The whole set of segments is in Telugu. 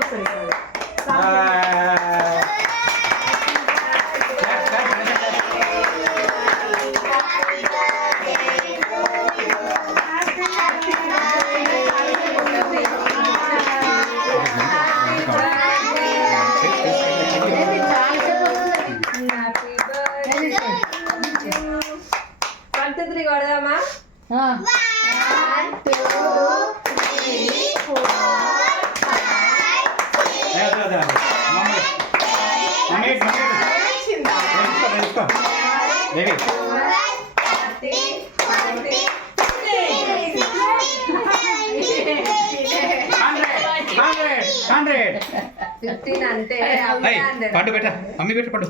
వస్తుంది పంతుత్రి కొడదామా పండు పెట్ట మమ్మీ పెట్ట పండు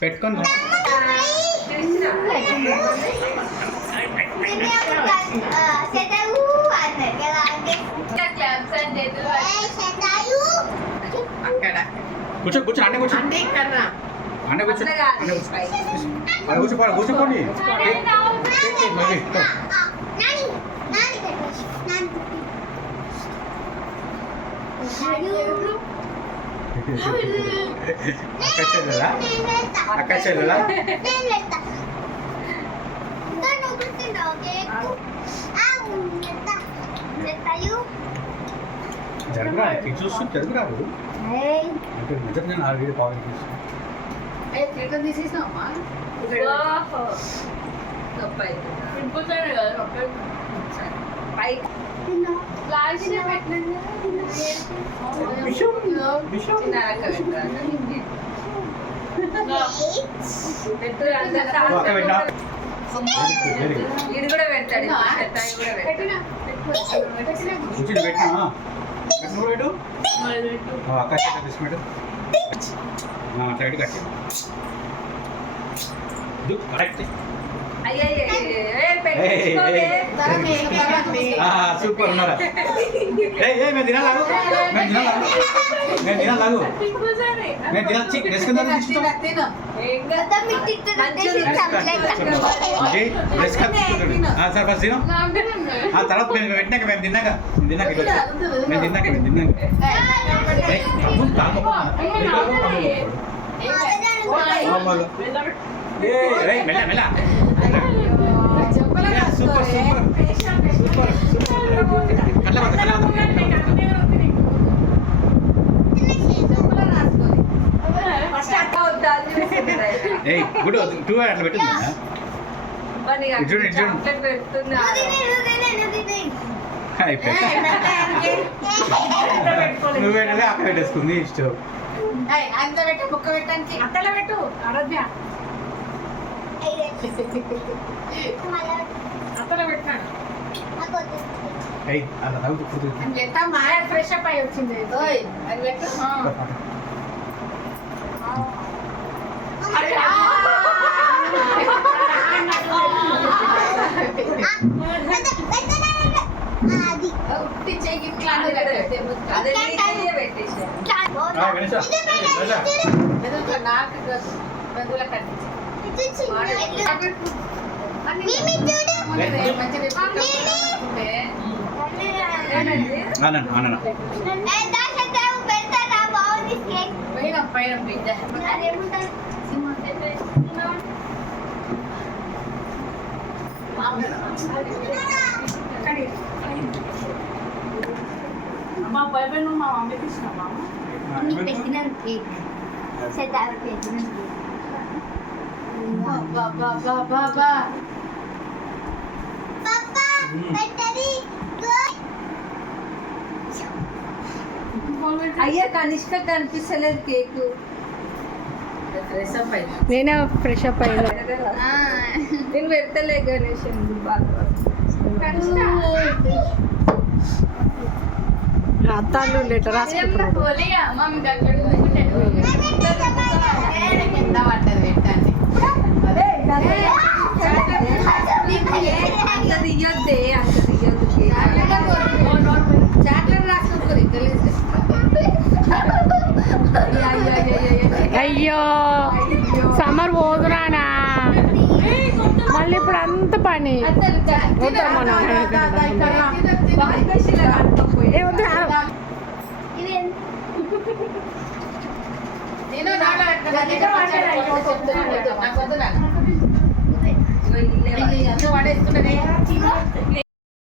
పెట్టుకోండి కూర్చో కూర్చో అన్నీ కూర్చో అన్నీ కూర్చో కూర్చోపోండి అక్క చెల్లెలా జరుగురా చూస్తూ జరుగురాదు అంటే నిజంగా 4 పావులు తీసేసినావా ఇది కూడా పెట్టాడు సూపర్ ఉన్నారా మేము తినాలాగు మేము తినచ్చి సార్ ఫస్ట్ తినం ఆ తర్వాత మేము పెట్టినాక మేము తిన్నాక మెల్ల మెల్ల సూపర్ సూపర్ సూపర్ గుడ్ 2 అట్లా పెట్టింది నువ్వు పెట్టలే అక్క పెట్టేసుకుంది ఇష్టం ముక్క పెట్టడానికి అట్టలో పెట్టు ఆరాధ్య అట్టలో పెట్టాను మాయ ఫ్రెష్ అప్ అయి వచ్చింది అది పెట్టు మా బాబాయ్ నువ్వు మా మమ్మీకి ఇచ్చినావా అయ్యా కనిష్క కనిపిస్తలేదు కేకు నేనే ఫ్రెష్ అప్ అయినా నేను పెడతలే గణేష్ అత్తాలు లెటర్ రాసుకుంటున్నాడు అంత దియ్యొద్దే అంత దియ్యొద్దు చాక్లెట్ రాసుకుంటుంది తెలియదు అయ్యో సమ్మర్ పోదురానా మళ్ళీ ఇప్పుడు అంత పని నేను నాన్న చెప్తున్నాను నాకు వద్దు నాకు ఇగో ఇల్లే అంతా వాడేసుకున్నది